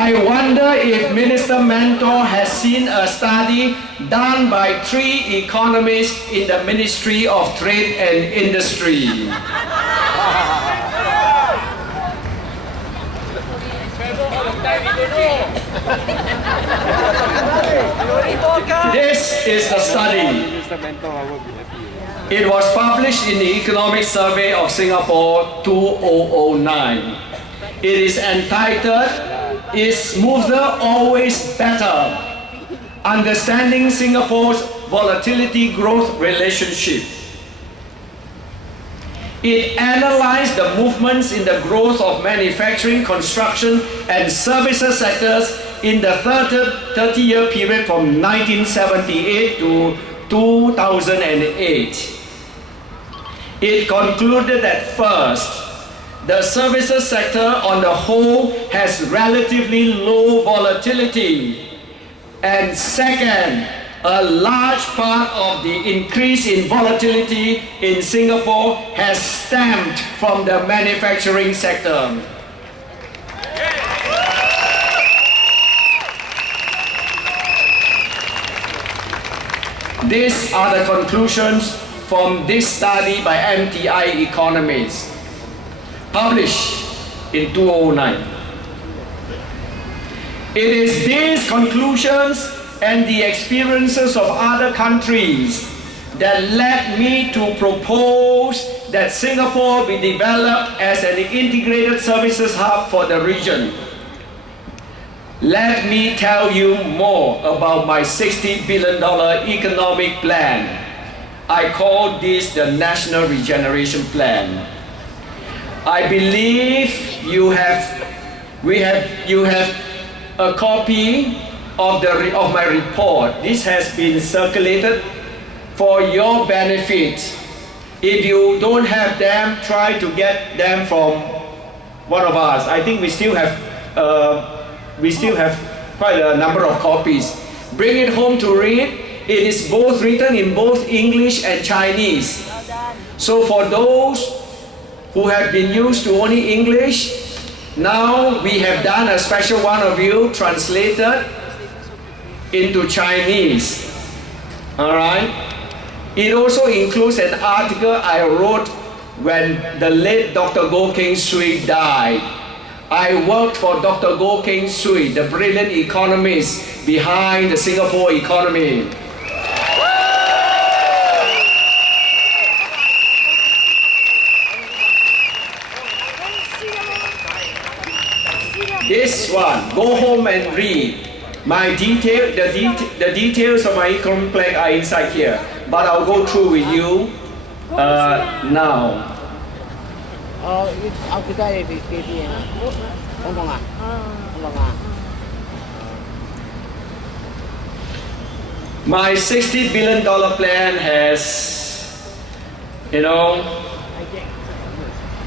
I wonder if Minister Mentor has seen a study done by 3 economists in the Ministry of Trade and Industry. This is the study. It was published in the Economic Survey of Singapore 2009. It is entitled, "Is Smoother Always Better? Understanding Singapore's Volatility Growth Relationship." It analyzed the movements in the growth of manufacturing, construction, and services sectors in the 30-year period from 1978 to 2008. It concluded that first, the services sector on the whole has relatively low volatility. And second, a large part of the increase in volatility in Singapore has stemmed from the manufacturing sector. These are the conclusions from this study by MTI economists, published in 2009. It is these conclusions and the experiences of other countries that led me to propose that Singapore be developed as an integrated services hub for the region. Let me tell you more about my $60 billion economic plan. I call this the National Regeneration Plan. I believe you have a copy of my report. This has been circulated for your benefit. If you don't have them, try to get them from one of us. I think we still have quite a number of copies. Bring it home to read. It is both written in both English and Chinese. So for those who have been used to only English, now we have done a special one of you translated into Chinese. All right. It also includes an article I wrote when the late Dr. Goh Keng Swee died. I worked for Dr. Goh Keng Swee, the brilliant economist behind the Singapore economy. This one, go home and read. The details of my economic plan are inside here, but I'll go through with you now. My $60 billion plan has,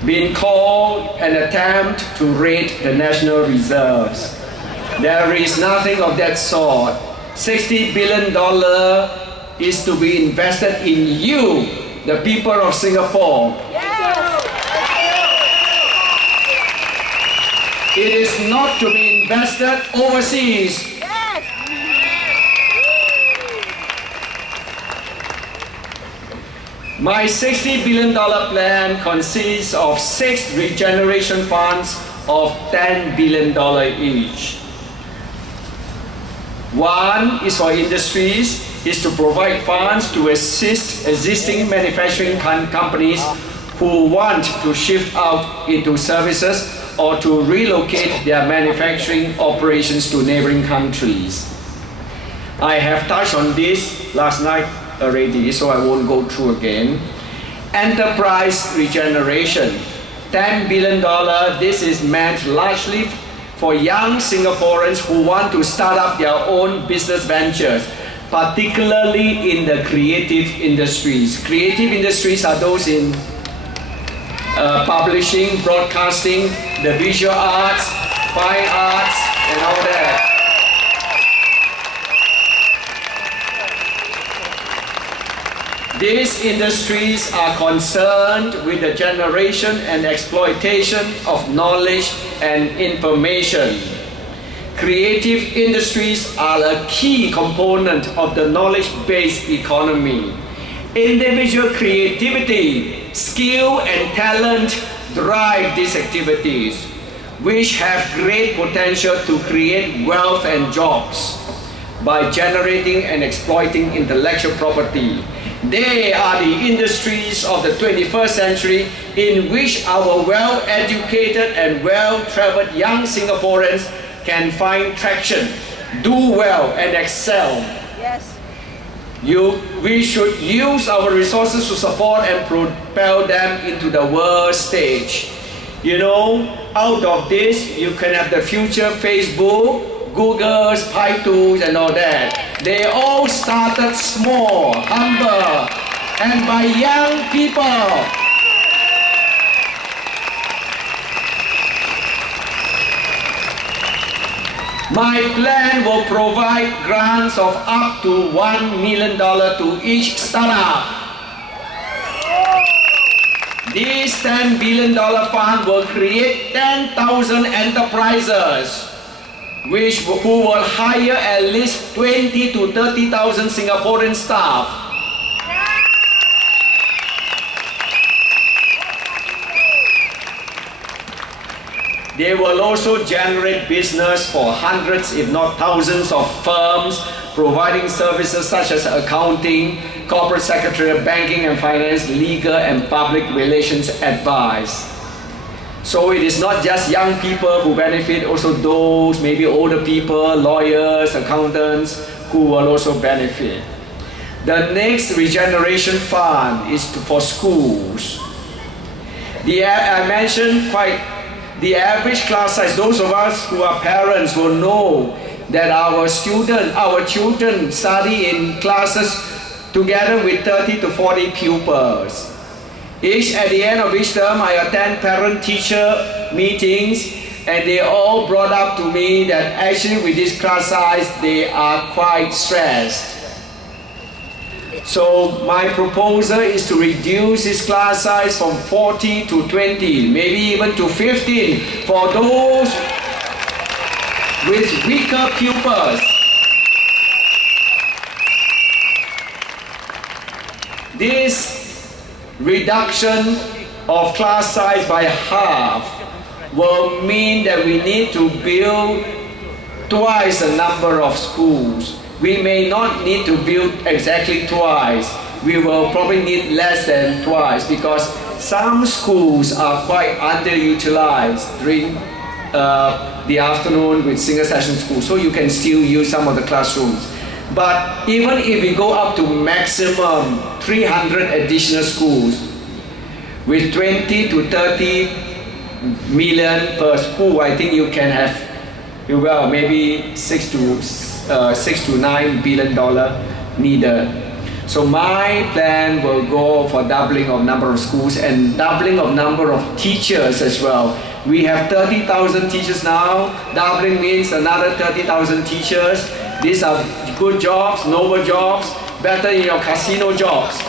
been called an attempt to raid the national reserves. There is nothing of that sort. $60 billion is to be invested in you, the people of Singapore. Yes. It is not to be invested overseas. Yes. My $60 billion plan consists of 6 regeneration funds of $10 billion each. One is for industries, is to provide funds to assist existing manufacturing companies who want to shift out into services or to relocate their manufacturing operations to neighboring countries. I have touched on this last night already, so I won't go through again. Enterprise regeneration, $10 billion. This is meant largely for young Singaporeans who want to start up their own business ventures, particularly in the creative industries. Creative industries are those in publishing, broadcasting, the visual arts, fine arts, and all that. These industries are concerned with the generation and exploitation of knowledge and information. Creative industries are a key component of the knowledge-based economy. Individual creativity, skill and talent drive these activities, which have great potential to create wealth and jobs by generating and exploiting intellectual property. They are the industries of the 21st century in which our well-educated and well-traveled young Singaporeans can find traction, do well and excel. Yes. We should use our resources to support and propel them into the world stage. You know, out of this, you can have the future Facebook, Google's, Pythons and all that. They all started small, humble, and by young people. My plan will provide grants of up to $1 million to each startup. This $10 billion fund will create 10,000 enterprises, who will hire at least 20 to 30,000 Singaporean staff. They will also generate business for hundreds, if not thousands, of firms providing services such as accounting, corporate secretarial, banking and finance, legal and public relations advice. So it is not just young people who benefit, also those maybe older people, lawyers, accountants, who will also benefit. The next regeneration fund is for schools. I mentioned the average class size. Those of us who are parents will know that our children study in classes together with 30 to 40 pupils. At the end of each term, I attend parent-teacher meetings, and they all brought up to me that actually with this class size, they are quite stressed. So my proposal is to reduce this class size from 40 to 20, maybe even to 15 for those with weaker pupils. This reduction of class size by half will mean that we need to build twice the number of schools. We may not need to build exactly twice. We will probably need less than twice, because some schools are quite underutilized during the afternoon with single session schools, so you can still use some of the classrooms. But even if we go up to maximum 300 additional schools with 20 to 30 million per school, I think you can have, well, maybe $6 to $9 billion needed. So my plan will go for doubling of number of schools and doubling of number of teachers as well. We have 30,000 teachers now. Doubling means another 30,000 teachers. These are good jobs, noble jobs, better in your casino jobs.